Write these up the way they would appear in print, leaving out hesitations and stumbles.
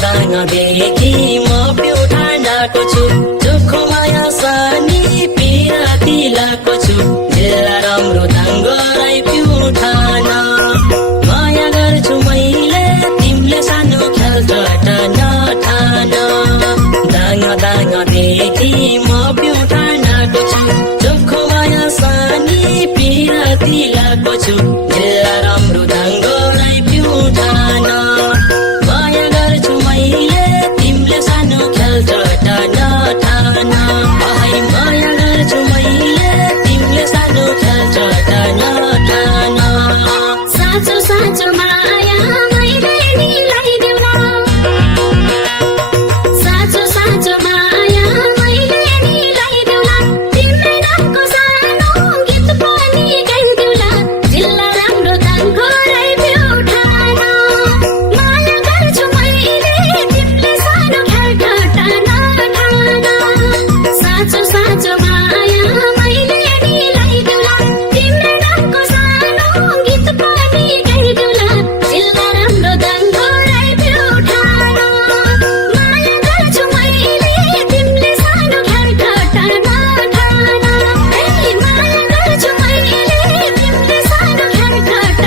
देखि म प्युठानको छु चोखो माया सानी पिराती लाको छु जिल्ला राम्रो दाङ्गो राई प्युठान माया गर्छु मैले तिमीले सानो खेल्छ नठान देखि म प्युठानको छु चोखो माया सानी पिराती लाको छु जिल्ला राम्रो दाङ्गो राई प्युठान माया गर्छु मैले तिमीले सानो खेल्छ नठान माया गर्छु मैले तिमीले सानो खेल्छ नठान साँचो साँचो माया मैले तिमीलाई देउन साँचो साँचो माया मैले तिमीलाई देउन तिम्रै नामको सानो गीत पनि गाइदेउला जिल्ला राम्रो दाङको राई प्युठान माया गर्छु मैले तिमीले सानो खेल्छ नठान साँचो साँचो माया मैले तिमीलाई देउन तिम्रै नामको सानो गीत पनि गाइदेउला जिल्ला राम्रो दाङको राई प्युठान माया गर्छु मैले तिमीले सानो खेल्छ नठान माया गर्छु मैले तिमीले सानो खेल्छ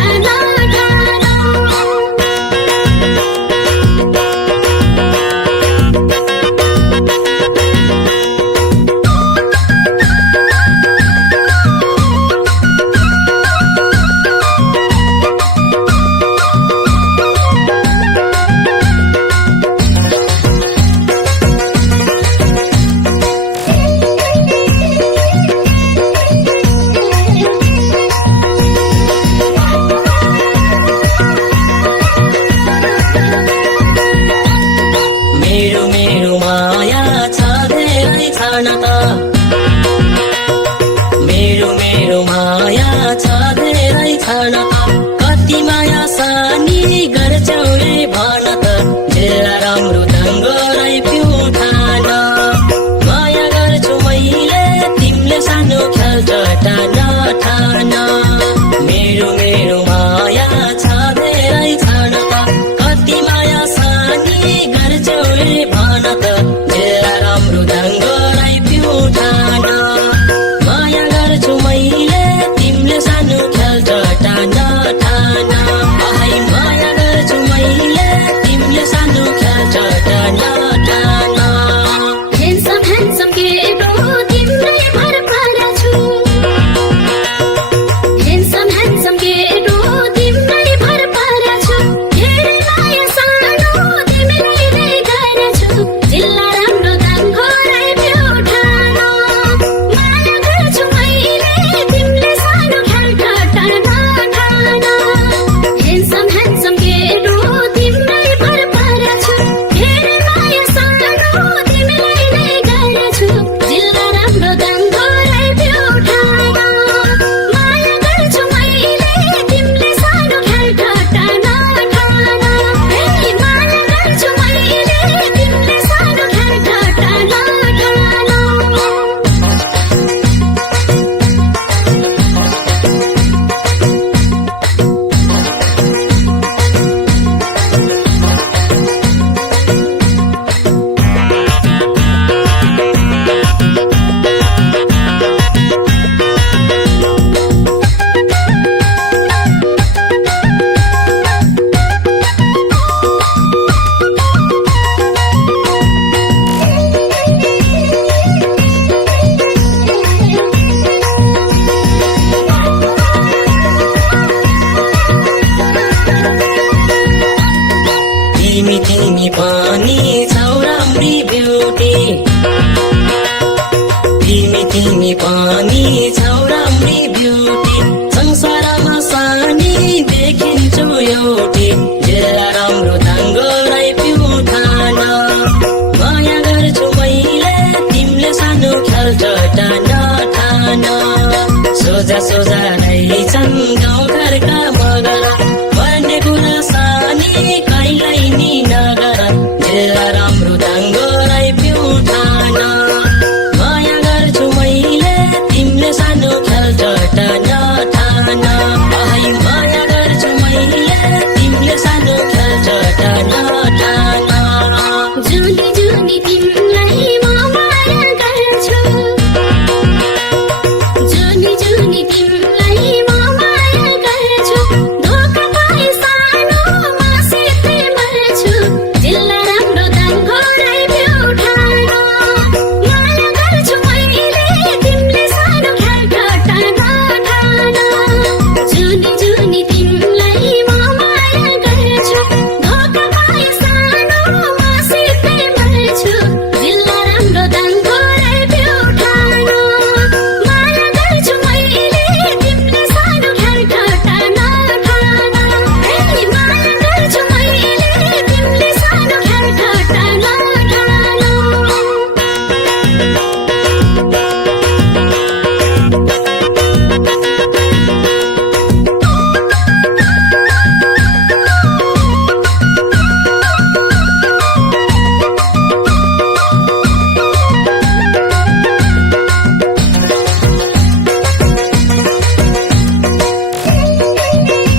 मेरो माया छ धेरै छान त मेरो माया छ धेरै छान त कति माया सानी गर्छौ रे भन त जिल्ला राम्रो दाङ्गो राई प्युठान माया गर्छु मैले तिमीले सानो खेल्छ नठान मेरो माया छ धेरै छान त कति माया सानी गर्छौ रे भन त जिल्ला राम्रो दाङ्गो राई प्युठान माया गर्छु मैले तिमीले सानो खेल्छ नठान माया गर्छु मैले तिमीले सानो खेल्छ नठान ह्यान्डसम ह्यान्डसम केटो तिम्रै भर परेछु ह्यान्डसम ह्यान्डसम केटो तिम्रै भर परेछु धेरै माया सानो तिमीलाई नै गरेछु जिल्ला राम्रो दाङको राई प्युठान माया गर्छु मैले तिमीले सानो खेल्छ नठान ह्यान्डसम ह्यान्डसम केटो तिम्रै भर परेछु धेरै माया सानो तिमीलाई नै गरेछु जिल्ला राम्रो दाङको राई प्युठान माया गर्छु मैले तिमीले सानो खेल्छ नठान माया गर्छु मैले तिमीले सानो खेल्छ तिमी पनि छौ राम्री ब्युटी तिमी पनि छौ राम्री ब्युटी संसारमा सानी देखिन्छु एउटी जिल्ला राम्रो दाङ